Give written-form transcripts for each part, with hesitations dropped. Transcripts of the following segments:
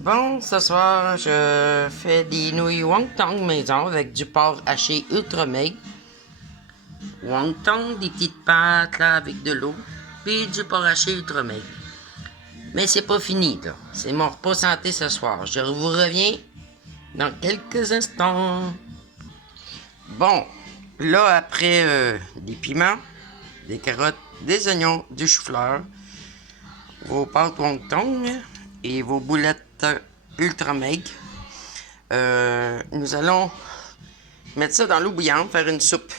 Bon, ce soir, je fais des nouilles wonton maison avec du porc haché ultra maigre. Wonton, des petites pâtes là, avec de l'eau, puis du porc haché ultra maigre. Mais c'est pas fini, là. C'est mon repas santé ce soir. Je vous reviens dans quelques instants. Bon, là, après des piments, des carottes, des oignons, du chou-fleur, vos pâtes wonton et vos boulettes ultra maigres, nous allons mettre ça dans l'eau bouillante, faire une soupe.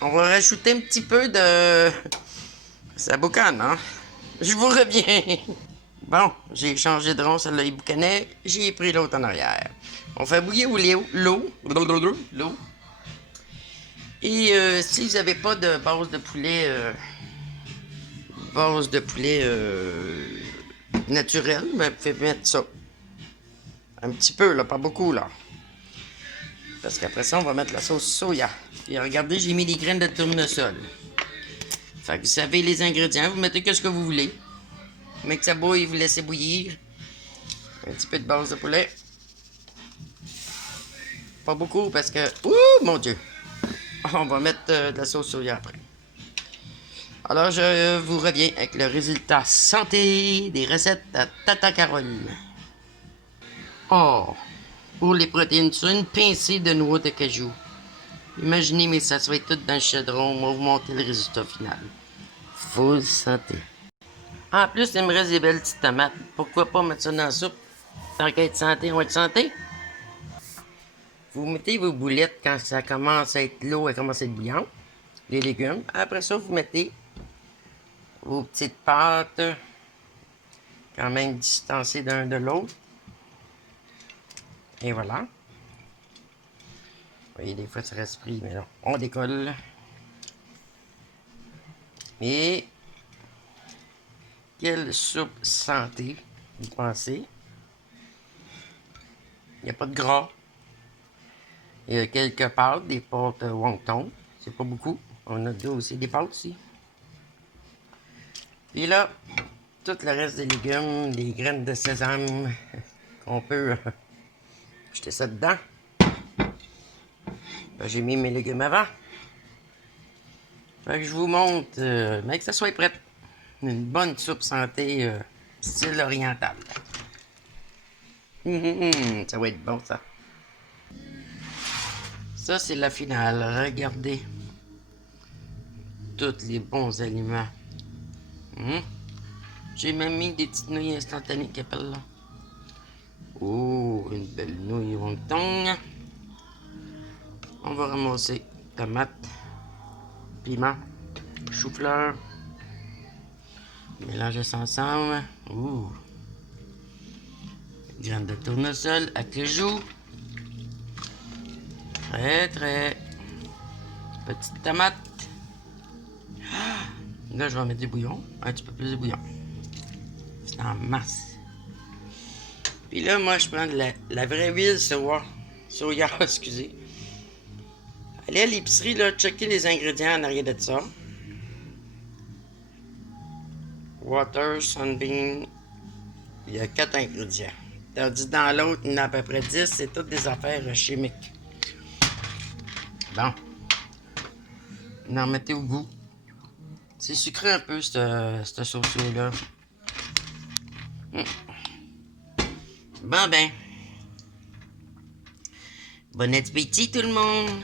On va rajouter un petit peu de... Ça boucane, hein? Je vous reviens. Bon, j'ai changé de rond, celle-là, il boucanait. J'ai pris l'autre en arrière. On fait bouillir l'eau. Et si vous n'avez pas de base de poulet naturelle, ben, vous pouvez mettre ça. Un petit peu, là, pas beaucoup, là. Parce qu'après ça, on va mettre la sauce soya. Et regardez, j'ai mis des graines de tournesol. Fait que vous savez les ingrédients, vous mettez que ce que vous voulez. Mais que ça bouille, vous laissez bouillir. Un petit peu de base de poulet. Pas beaucoup parce que... Ouh, mon Dieu! On va mettre de la sauce soya après. Alors, je vous reviens avec le résultat santé des recettes à Tata Carole. Oh! Pour les protéines, sur une pincée de noix de cajou. Imaginez, mais ça se fait tout dans le chaudron. On va vous montrer le résultat final. Full santé. En plus, il me reste des belles petites tomates. Pourquoi pas mettre ça dans la soupe? Tant qu'à être santé, on va être santé. Vous mettez vos boulettes quand ça commence à être l'eau, elle commence à être bouillante. Les légumes. Après ça, vous mettez vos petites pâtes. Quand même distancées d'un de l'autre. Et voilà. Vous voyez, des fois, ça reste pris, mais non. On décolle. Et... quelle soupe santé, vous pensez? Il n'y a pas de gras. Il y a quelques pâtes, des pâtes wonton. C'est pas beaucoup. On a aussi des pâtes aussi. Puis là, tout le reste des légumes, des graines de sésame qu'on peut jeter ça dedans. J'ai mis mes légumes avant. Fait que je vous montre, mais que ça soit prêt. Une bonne soupe santé style oriental. Ça va être bon, ça. Ça, c'est la finale. Regardez. Tous les bons aliments. J'ai même mis des petites nouilles instantanées qui appellent là. Oh, une belle nouille wonton. On va ramasser tomates, piment, chou-fleur. Mélanger ça ensemble. Ouh. Graines de tournesol à cajou. Très petite tomate. Là, je vais mettre du bouillon. Un petit peu plus de bouillon. C'est en masse. Puis là, moi, je prends de la vraie huile soya, excusez. Allez à l'épicerie, là, checker les ingrédients en arrière de ça. Water, sunbeam. Il y a 4 ingrédients. Tandis dans l'autre, il y en a à peu près 10. C'est toutes des affaires chimiques. Bon. Vous en mettez au goût. C'est sucré un peu, cette sauce-là. Bon ben. Bon appétit tout le monde.